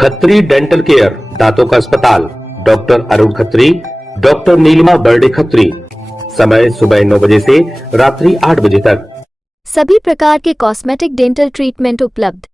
Khatri dental care, दांतों का अस्पताल, डॉक्टर अरुण खत्री, डॉक्टर नीलिमा बर्डे खत्री। समय सुबह 9 बजे से रात्रि 8 बजे तक। सभी प्रकार के कॉस्मेटिक डेंटल ट्रीटमेंट उपलब्ध।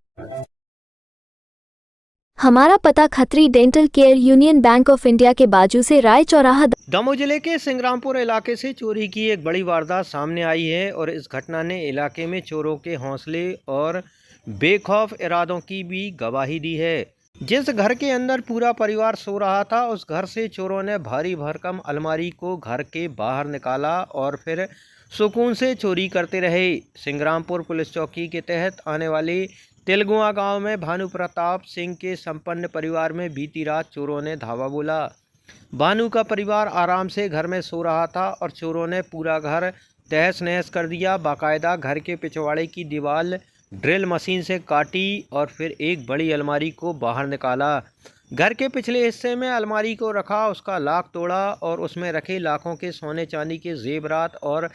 हमारा पता Khatri dental care, union bank of India के बाजू से, राय चौराहा। दमोह जिले के सिंग्रामपुर इलाके से चोरी की एक बड़ी वारदात सामने आई है और इस घटना ने इलाके में चोरों के हौसले और बेखौफ इरादों की भी गवाही दी है। जिस घर के अंदर पूरा परिवार सो रहा था, उस घर से चोरों ने भारी भरकम अलमारी को घर के बाहर निकाला और फिर सुकून से चोरी करते रहे। सिंग्रामपुर पुलिस चौकी के तहत आने वाले तिलगुआ गांव में भानु प्रताप सिंह के संपन्न परिवार में बीती रात चोरों ने धावा बोला। भानु का परिवार आराम से घर में सो रहा था और चोरों ने पूरा घर तहस नहस कर दिया। बाकायदा घर के पिछवाड़े की दीवार ड्रिल मशीन से काटी और फिर एक बड़ी अलमारी को बाहर निकाला। घर के पिछले हिस्से में अलमारी को रखा, उसका लॉक तोड़ा और उसमें रखे लाखों के सोने चांदी के जेवरात और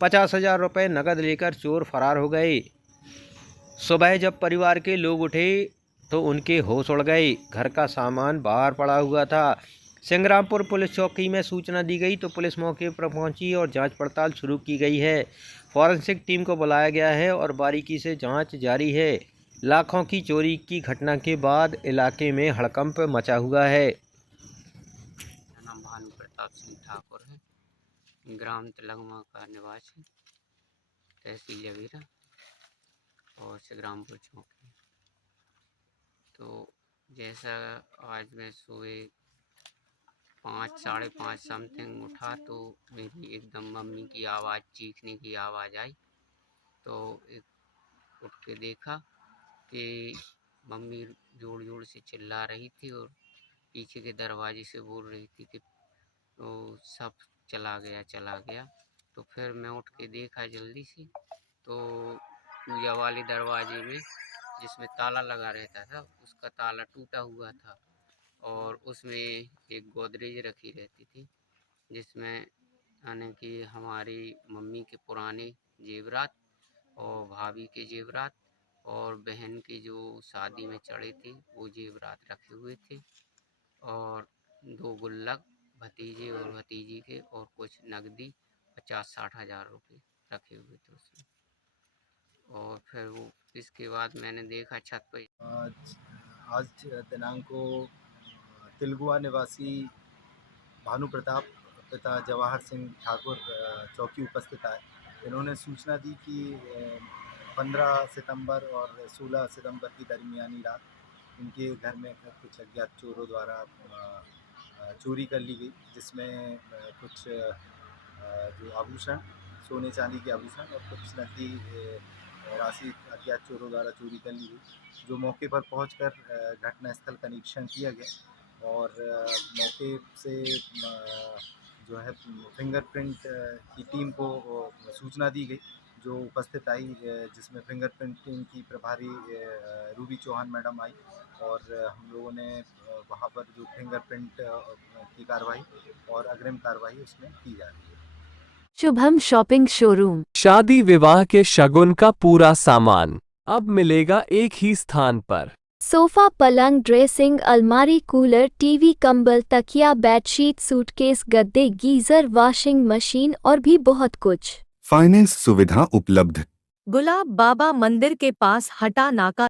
50,000 रुपये नकद लेकर चोर फरार हो गए। सुबह जब परिवार के लोग उठे तो उनके होश उड़ गए। घर का सामान बाहर पड़ा हुआ था। सिंग्रामपुर पुलिस चौकी में सूचना दी गई तो पुलिस मौके पर पहुंची और जांच पड़ताल शुरू की गई है। फॉरेंसिक टीम को बुलाया गया है और बारीकी से जांच जारी है। लाखों की चोरी की घटना के बाद इलाके में हड़कंप मचा हुआ है। नाम भानु प्रताप सिंह ठाकुर है, ग्राम तिलगुआ का निवासी, तहसील जबीरा और सिंग्रामपुर चौकी। तो जैसा आज मैं सुबह 5 साढ़े 5 समथिंग उठा तो मेरी एकदम मम्मी की आवाज़, चीखने की आवाज़ आई। तो एक उठ के देखा कि मम्मी जोर जोर से चिल्ला रही थी और पीछे के दरवाजे से बोल रही थी कि तो सब चला गया। तो फिर मैं उठ के देखा जल्दी से, तो पूजा वाले दरवाजे में जिसमें ताला लगा रहता था, उसका ताला टूटा हुआ था और उसमें एक गोदरेज रखी रहती थी जिसमें यानी कि हमारी मम्मी के पुराने जेवरात और भाभी के जेवरात और बहन के जो शादी में चढ़े थे वो जेवरात रखे हुए थे और 2 गुल्लक भतीजे और भतीजी के और कुछ नकदी 50-60 हज़ार रुपये रखे हुए थे उसमें। और फिर वो इसके बाद मैंने देखा छत पर आज दिनांक को तिलगुआ निवासी भानु प्रताप पिता जवाहर सिंह ठाकुर चौकी उपस्थित आए। इन्होंने सूचना दी कि 15 सितंबर और 16 सितंबर की दरमियानी रात इनके घर में कुछ अज्ञात चोरों द्वारा चोरी कर ली गई, जिसमें कुछ जो आभूषण, सोने चांदी के आभूषण और कुछ नकदी राशि अज्ञात चोरों द्वारा चोरी कर ली गई। जो मौके पर पहुंचकर घटनास्थल का निरीक्षण किया गया और मौके से जो है फिंगरप्रिंट की टीम को सूचना दी गई, जो उपस्थित आई, जिसमें फिंगरप्रिंट टीम की प्रभारी रूबी चौहान मैडम आई और हम लोगों ने वहां पर जो फिंगरप्रिंट की कार्रवाई और अग्रिम कार्रवाई उसमें की जा रही है। शुभम शॉपिंग शोरूम, शादी विवाह के शगुन का पूरा सामान अब मिलेगा एक ही स्थान पर। सोफा, पलंग, ड्रेसिंग, अलमारी, कूलर, टीवी, कंबल, तकिया, बेडशीट, सूटकेस, गद्दे, गीजर, वॉशिंग मशीन और भी बहुत कुछ। फाइनेंस सुविधा उपलब्ध। गुलाब बाबा मंदिर के पास हटा नाका।